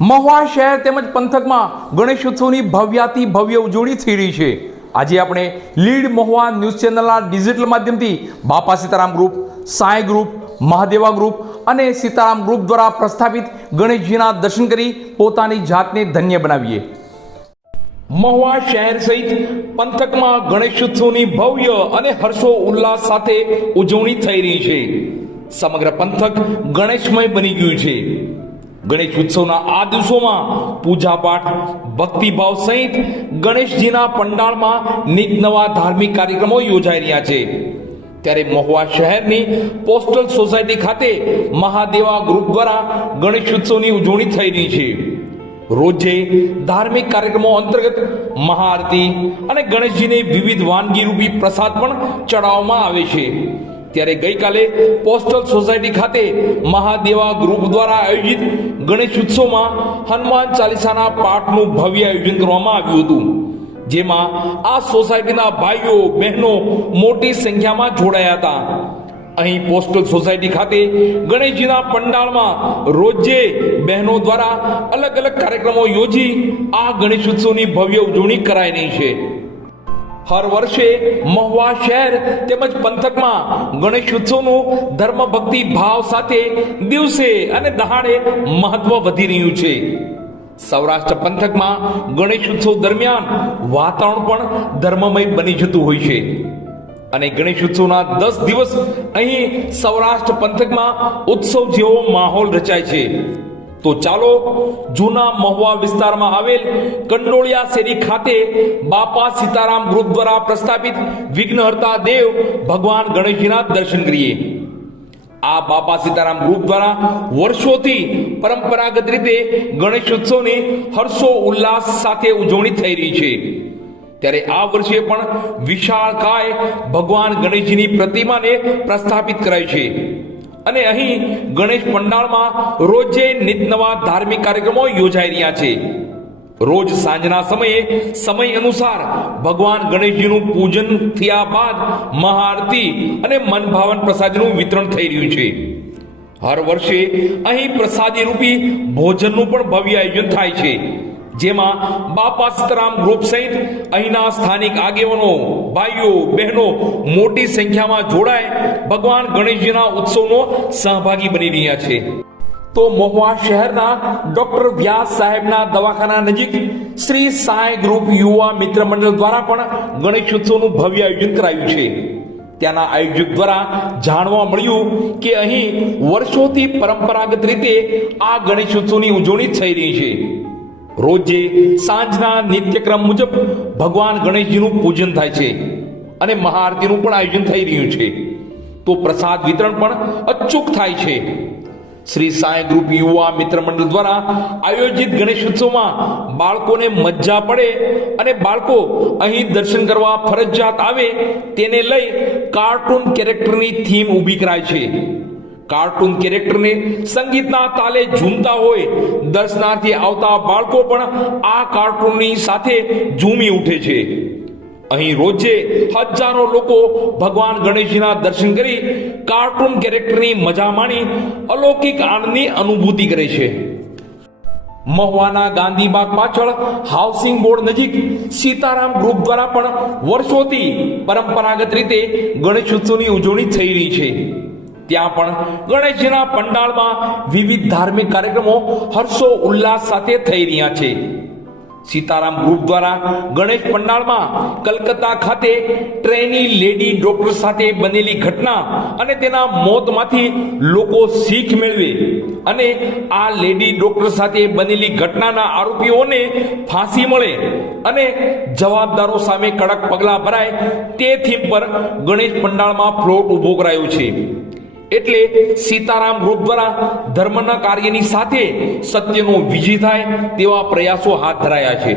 મહુવા શહેર તેમજ પંથકમાં ગણેશ ઉત્સવની ભવ્યાતિ ભવ્ય ઉજવણી થઈ રહી છે। આજે આપણે લીડ મહુવા ન્યૂઝ ચેનલના ડિજિટલ માધ્યમથી બાપા Sitaram group, Sai group, Mahadeva group અને સીતારામ ગ્રુપ દ્વારા પ્રસ્થાપિત ગણેશજીના દર્શન કરી પોતાની જાતને ધન્ય બનાવીએ। મહુવા શહેર સહિત પંથકમાં ગણેશ ઉત્સવની ભવ્ય અને હર્ષો ઉલ્લાસ સાથે ઉજવણી થઈ રહી છે। સમગ્ર પંથક ગણેશમય બની ગયું છે। ગણેશ ઉત્સવના આ દિવસોમાં પૂજાપાઠ, ભક્તિભાવ સહિત ગણેશજીના પંડાળમાં નિત નવા ધાર્મિક કાર્યક્રમો યોજાઈ રહ્યા છે। ત્યારે મહુવા શહેરની પોસ્ટલ સોસાયટી ખાતે મહાદેવા ગ્રુપ દ્વારા ગણેશ ઉત્સવની ઉજવણી થઈ રહી છે। રોજે ધાર્મિક કાર્યક્રમો અંતર્ગત મહાઆરતી અને ગણેશજીને વિવિધ વાનગીરૂપી પ્રસાદ પણ ચડાવવામાં આવે છે। ત્યારે ગઈકાલે પોસ્ટલ સોસાયટી ખાતે મહાદેવા ગ્રુપ દ્વારા આયોજિત ગણેશ ઉત્સવમાં હનુમાન ચાલીસાના પાઠનું ભવ્ય આયોજન કરવામાં આવ્યું હતું, જેમાં આ સોસાયટીના ભાઈઓ બહેનો મોટી સંખ્યામાં જોડાયા હતા। અહીં પોસ્ટલ સોસાયટી ખાતે ગણેશજીના પંડાળમાં રોજે બહેનો દ્વારા અલગ અલગ કાર્યક્રમો યોજી આ ગણેશ ઉત્સવની ભવ્ય ઉજવણી કરાઈ રહી છે। હર વર્ષે મહુવા શહેર તેમજ પંથકમાં ગણેશ ઉત્સવનું ધર્મ ભક્તિ ભાવ સાથે દિવસે અને દહાડે મહત્વ વધી રહ્યું છે। સૌરાષ્ટ્ર પંથકમાં ગણેશ ઉત્સવ દરમિયાન વાતાવરણ પણ ધર્મમય બની જતું હોય છે અને ગણેશ ઉત્સવના 10 દિવસ અહીં સૌરાષ્ટ્ર પંથકમાં ઉત્સવ જેવો માહોલ રચાય છે। તો ચાલો જૂના મહુવા વિસ્તારમાં આવેલ કંડોળિયા શેરી ખાતે બાપા સીતારામ ગ્રુપ દ્વારા પ્રસ્થાપિત વિઘ્નહર્તા દેવ ભગવાન ગણેશજીના દર્શન કરીએ। આ બાપા સીતારામ ગ્રુપ દ્વારા વર્ષોથી પરંપરાગત રીતે ગણેશ ઉત્સવની હર્ષો ઉલ્લાસ સાથે ઉજવણી થઈ રહી છે। ત્યારે આ વર્ષે પણ વિશાળકાય ભગવાન ગણેશજીની પ્રતિમાને પ્રસ્થાપિત કરાઈ છે અને અહીં ગણેશ પંડાળમાં રોજે નિત નવા ધાર્મિક કાર્યક્રમો યોજાઈ રહ્યા છે। રોજ સાંજના સમયે સમય અનુસાર ભગવાન ગણેશજીનું પૂજન થયા બાદ મહાઆરતી અને મનભાવન પ્રસાદીનું વિતરણ થઈ રહ્યું છે। હર વર્ષે અહીં પ્રસાદી રૂપી ભોજનનું પણ ભવ્ય આયોજન થાય છે, જેમાં બાપા સીતારામ ગ્રુપ સહિત અહીંના સ્થાનિક આગેવાનો, ભાઈઓ બહેનો મોટી સંખ્યામાં જોડાય ભગવાન ગણેશજીના ઉત્સવનો સહભાગી બની રહ્યા છે। તો મહુવા શહેરના ડોક્ટર વ્યાસ સાહેબના દવાખાના નજીક શ્રી સાંઈ ગ્રુપ યુવા મિત્ર મંડળ દ્વારા પણ ગણેશ ઉત્સવનું ભવ્ય આયોજન કરાયું છે। ત્યાંના આયોજક દ્વારા જાણવા મળ્યું કે અહીં વર્ષોથી પરંપરાગત રીતે આ ગણેશ ઉત્સવની ઉજવણી થઈ રહી છે। રોજે સાંજના નિત્યક્રમ મુજબ ભગવાન ગણેશજીનું પૂજન થાય છે અને મહાઆરતીનું પણ આયોજન થઈ રહ્યું છે। તો પ્રસાદ વિતરણ પણ અચૂક થાય છે। શ્રી સાંઈ ગ્રુપ યુવા મિત્ર મંડળ દ્વારા આયોજિત ગણેશ ઉત્સવમાં બાળકોને મજા પડે અને બાળકો અહીં દર્શન કરવા ફરજિયાત આવે તેને લઈ કાર્ટૂન કેરેક્ટરની થીમ ઊભી કરાય છે। કાર્ટૂન કેરેક્ટરને સંગીતના તાલે ઝૂમતા હોય દર્શનાર્થી આવતા બાળકો પણ આ કાર્ટૂનની સાથે ઝૂમી ઉઠે છે। અહીં રોજે હજારો લોકો ભગવાન ગણેશજીના દર્શન કરી કાર્ટૂન કેરેક્ટરની મજા માણી અલૌકિક આનંદની અનુભૂતિ કરે છે। મહુવાના ગાંધીબાગ પાછળ હાઉસિંગ બોર્ડ નજીક સીતારામ ગ્રુપ દ્વારા પણ વર્ષોથી પરંપરાગત રીતે ગણેશ ઉત્સવની ઉજવણી થઈ રહી છે। ત્યાં પણ ગણેશજીના પંડાળમાં વિવિધ ધાર્મિક કાર્યક્રમો હર્ષો ઉલ્લાસ સાથે થઈ રહ્યા છે। સીતારામ ગ્રુપ દ્વારા ગણેશ પંડાળમાં કલકત્તા ખાતે ટ્રેની લેડી ડોક્ટર સાથે બનેલી ઘટના અને તેના મોતમાંથી લોકો શીખ મેળવે અને આ લેડી ડોક્ટર સાથે બનેલી ઘટનાના આરોપીઓને ફાંસી મળે અને જવાબદારો સામે કડક પગલાં ભરાય તે થીમ પર ગણેશ પંડાળમાં પ્લોટ ઊભો કરાયો છે। એટલે સીતારામ ગ્રુપ દ્વારા ધર્મના કાર્યની સાથે સત્યનો વિજય થાય તેવા પ્રયાસો હાથ ધરાયા છે।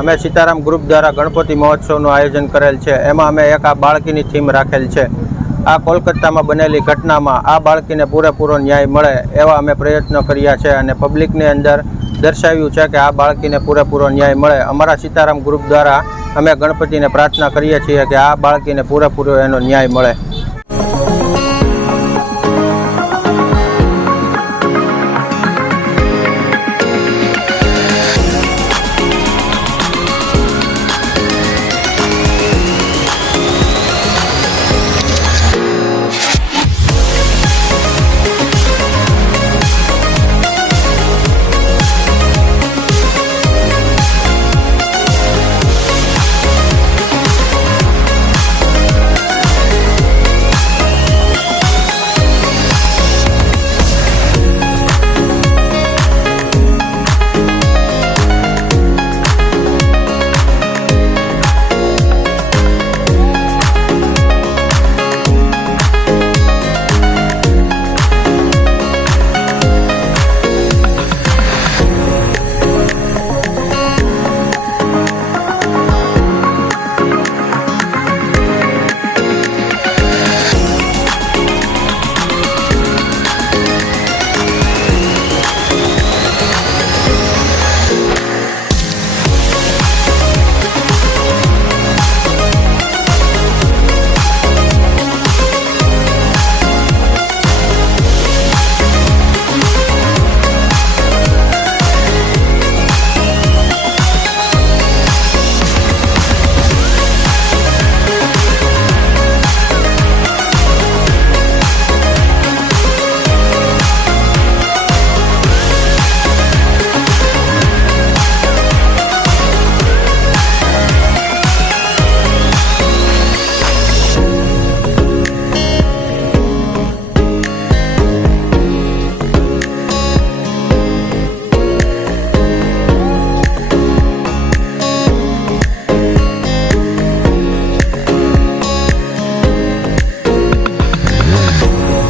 અમે સીતારામ ગ્રુપ દ્વારા ગણપતિ મહોત્સવનું આયોજન કરેલ છે. એમાં અમે એક આ બાળકીની થીમ રાખેલ છે. આ કોલકાતામાં બનેલી ઘટનામાં આ બાળકીને પૂરેપૂરો ન્યાય મળે એવા અમે પ્રયત્નો કર્યા છે અને પબ્લિકની અંદર દર્શાવ્યું છે કે આ બાળકીને પૂરેપૂરો ન્યાય મળે. અમારા સીતારામ ગ્રુપ દ્વારા અમે ગણપતિને પ્રાર્થના કરીએ છીએ કે આ બાળકીને પૂરેપૂરો એનો ન્યાય મળે.